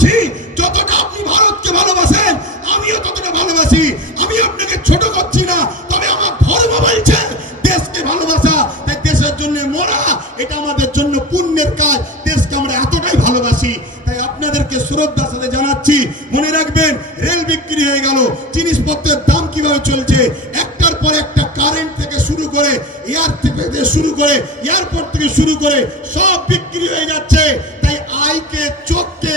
বলছি, যতটা আপনি ভারতকে ভালোবাসেন, আমিও ততটা ভালোবাসি। আমি আপনাকে ছোট করছি না, তবে আমার ধর্ম বলছে দেশকে ভালোবাসা। তাই দেশের জন্য মরা, এটা আমাদের জন্য পুণ্যের কাজ। দেশকে আমরা এতটাই ভালোবাসি। তাই আপনাদেরকে শ্রদ্ধার সাথে জানাচ্ছি, মনে রাখবেন, রেল বিক্রি হয়ে গেল। জিনিসপত্রের দাম কীভাবে চলছে? একটার পর একটা কারেন্ট থেকে শুরু করে এয়ার থেকে শুরু করে এয়ারপোর্ট থেকে শুরু করে, সব বিক্রি হয়ে যাচ্ছে। তাই আইকে চোখকে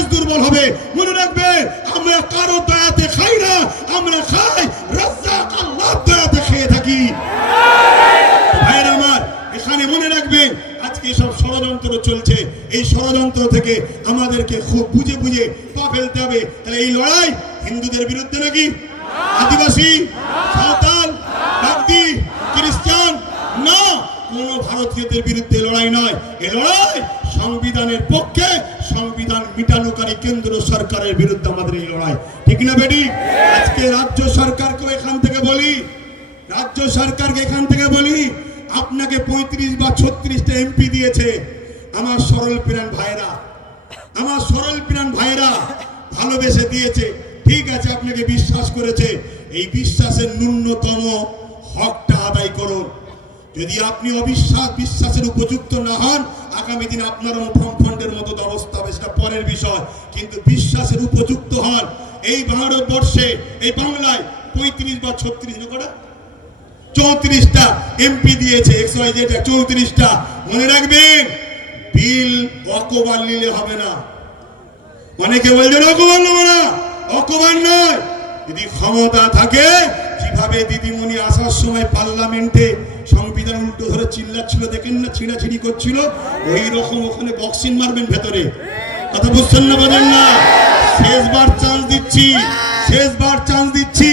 দেশ দুর্বল হবে। মনে রাখবে, আমরা কারও দয়াতে খাই না, আমরা খাই রাজ্জাক আল্লাহ দয়াতে খেয়ে থাকি। ভাইয়ের আমার, এখানে মনে রাখবেন আজকে সব ষড়যন্ত্র চলছে। এই ষড়যন্ত্র থেকে আমাদেরকে খুব বুঝে বুঝে পা ফেলতে হবে। তাহলে এই লড়াই হিন্দুদের বিরুদ্ধে নাকি? আদিবাসী, সাঁওতাল, বাগদি, খ্রিস্টান? না, কোন ভারতীয়দের বিরুদ্ধে লড়াই নয়। এ লড়াই সংবিধানের পক্ষে সংবিধান মিটানোকারী কেন্দ্র সরকারের বিরুদ্ধে আমাদের এই লড়াই। ঠিক না বেডি আজকে রাজ্য সরকারকে এখান থেকে বলি, রাজ্য সরকারকে এখান থেকে বলি, আপনাকে পঁয়ত্রিশ বা ছত্রিশটা এমপি দিয়েছে আমার সরল প্রাণ ভাইরা আমার সরল প্রাণ ভাইরা ভালোবেসে দিয়েছে। ঠিক আছে, আপনাকে বিশ্বাস করেছে, এই বিশ্বাসের ন্যূনতম হকটা আদায় করুন। যদি আপনি অবিশ্বাস বিশ্বাসের উপযুক্ত না হন, আগামী দিন আপনার ফ্রম ফান্ডের মতো অবস্থা হবে, সেটা পরের বিষয়। কিন্তু বিশ্বাসের উপযুক্ত হন। এই ভারতবর্ষে, এই বাংলায় পঁয়ত্রিশ বা ছত্রিশ কটা? চৌত্রিশটা এমপি দিয়েছে চৌত্রিশটা। মনে রাখবেন, বিল অকবার নিলে হবে না। অনেকে বলছেন অকবার নেব না। অকবার নয়। যদি ক্ষমতা থাকে, কীভাবে দিদিমণি আসার সময় পার্লামেন্টে সংবিধান উল্টো ধরে চিল্লাচ্ছিল, দেখেন না, ছিঁড়াছিড়ি করছিল। ওই রকম ওখানে বক্সিং মারবেন ভেতরে। কথা বুঝছেন না বলেন না? শেষবার চান্স দিচ্ছি, শেষবার চান্স দিচ্ছি।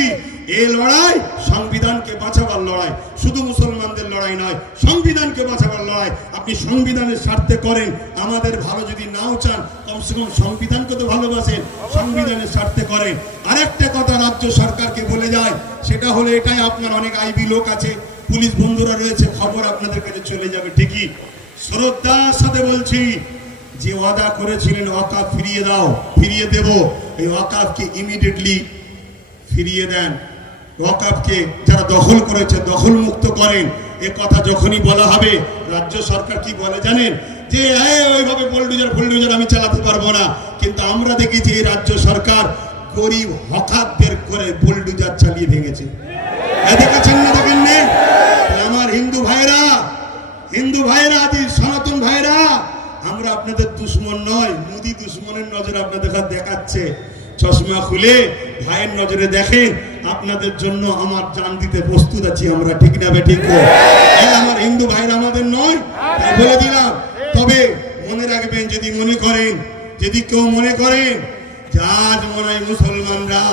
এই লড়াই সংবিধানকে বাঁচাবার লড়াই। শুধু মুসলমানদের লড়াই নয়, সংবিধানকে বাঁচাবার লড়াই। আপনি সংবিধানের স্বার্থে করেন, আমাদের ভালো যদি নাও চান, কমসে কম সংবিধানকে তো ভালোবাসেন। স্বার্থে করেন আরেকটা কথা রাজ্য সরকারকে বলে যায়, সেটা হলো এটাই আপনার অনেক আইবি লোক আছে, পুলিশ বন্ধুরা রয়েছে, খবর আপনাদের কাছে চলে যাবে ঠিকই। শ্রদ্ধার সাথে বলছি, যে ওয়াদা করেছিলেন ওয়াকাফ ফিরিয়ে দাও, ফিরিয়ে দেব। এই ওয়াকাফকে ইমিডিয়েটলি ফিরিয়ে দেন। ওয়াকাফকে যারা দখল করেছে দখল মুক্ত করেন। এ কথা যখনই বলা হবে, রাজ্য সরকার কি বলে জানেন? যে হ্যাঁ ওইভাবে বুলডোজার ফুলডোজার আমি চালাতে পারব না। কিন্তু আমরা দেখেছি এই রাজ্য সরকার গরিব হকাতদের করে বুলডোজার চালিয়ে ভেঙেছে। দেখেছেন না? দেখেন আমার হিন্দু ভাইরা হিন্দু ভাইরা আদি সনাতন ভাইরা আমরা আপনাদের দুশ্মন নয়, মুদি দুশ্মনের নজর আপনাদের কাছে দেখাচ্ছে। চশমা খুলে ভাইয়ের নজরে দেখেন, আপনাদের জন্য আমার জান দিতে প্রস্তুত আছি আমরা, ঠিক না বে ঠিক? আমার হিন্দু ভাইরা আমাদের নয়, তাই বলে দিলাম। তবে মনে রাখবেন, যদি মনে করেন যদি কেউ মনে করেন যে আজ মনে হয় মুসলমানরা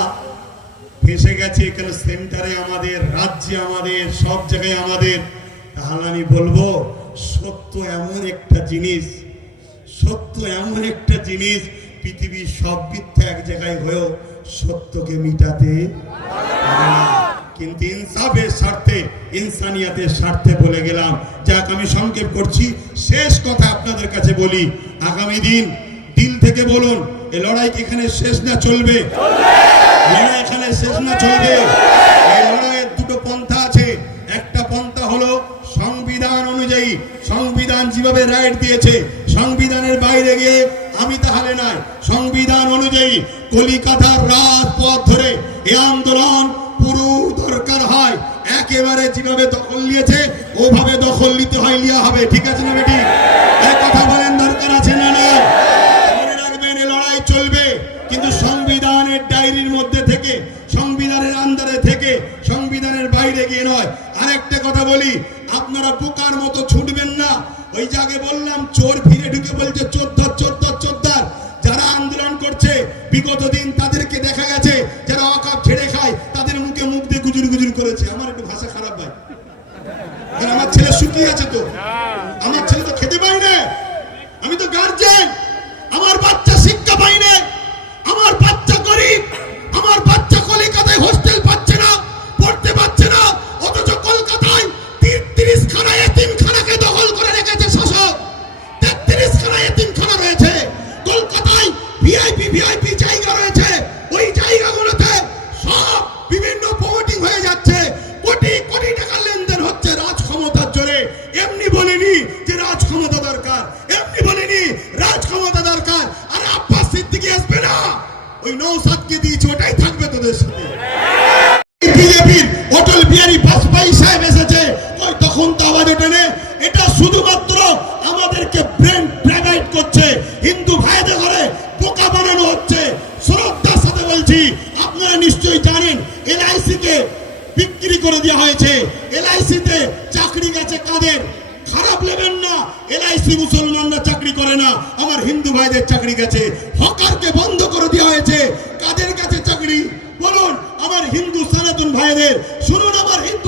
ফেসে গেছে এখানে সেন্টারে আমাদের, রাজ্যে আমাদের, সব জায়গায় আমাদের, তাহলে আমি বলব, সত্য এমন একটা জিনিস, সত্য এমন একটা জিনিস, পৃথিবীর সব মিথ্যা এক জায়গায় হয়েও সত্যকে মিটাতে কিন্তু ইনসাফের স্বার্থে, ইনসানিয়াতের স্বার্থে বলে গেলাম। যাক, আমি সংক্ষেপ করছি। শেষ কথা আপনাদের কাছে বলি। আগামী দিন থেকে বলুন এ লড়াই কি এখানে শেষ না চলবে? লড়াই এখানে শেষ না চলবে? এই লড়াইয়ের দুটো পন্থা আছে। একটা পন্থা হলো সংবিধান অনুযায়ী। সংবিধান যেভাবে রাইট দিয়েছে, সংবিধানের বাইরে গিয়ে আমি তাহলে নাই। সংবিধান অনুযায়ী কলিকাতার রাজপথ ধরে এই আন্দোলন পুরো দরকার হয়। একেবারে যেভাবে দখল নিয়েছে, ওভাবে দখল নিতে হয় লিয়া হবে। ঠিক আছে না বেটি এই কথা বলেন দরকার আছে না না মনে রাখবেন এই লড়াই চলবে কিন্তু সংবিধানের ডায়েরির মধ্যে থেকে সংবিধানের আন্দারে থেকে সংবিধানের বাইরে গিয়ে নয় আরেকটা কথা বলি আপনারা বোকার মতো ছুটবেন না। ওই জায়গায় বললাম, চোর ভিড়ে ঢুকে বলছে চোদ্দার চোদ্দার চোদ্দার যারা আন্দোলন করছে, বিগত দিন তাদেরকে দেখা গেছে, যারা অকাপ ছেড়ে খায়, তাদের মুখে মুখ দিয়ে গুজুর গুজুর করেছে। আমার একটু ভাষা খারাপ ভাই। আমার ছেলে শুকিয়ে আছে তো। আমার ছেলে তো খেতে পাই না। আমি তো গার্জেন আমার বাচ্চা ওই নৌসাদকে দিয়েছে ওটাই থাকবে তোদের সাথে। বিজেপির অটল বিহারী বাজপেয়ী সাহেব এসেছে। তখন তো আওয়াজ ওঠেনে এটা শুধুমাত্র আমাদেরকে ব্রেন প্রাইভেট করছে। হিন্দু ভাইদের ঘরে বোকা বানানো হচ্ছে। শ্রদ্ধার সাথে বলছি, আপনারা নিশ্চয়ই জানেন এলআইসি কে বিক্রি করে দেওয়া হয়েছে। এলআইসি তে চাকরি গেছে কাদের? খারাপ নেবেন না। এলআইসি মুসলমানরা চাকরি করে না। আমার হিন্দু ভাইদের চাকরি গেছে। হকারকে বন্ধ করে দেওয়া হয়েছে। কাদের কাছে চাকরি? বলুন, আমার হিন্দু সনাতন ভাইদের। শুনুন আমার হিন্দু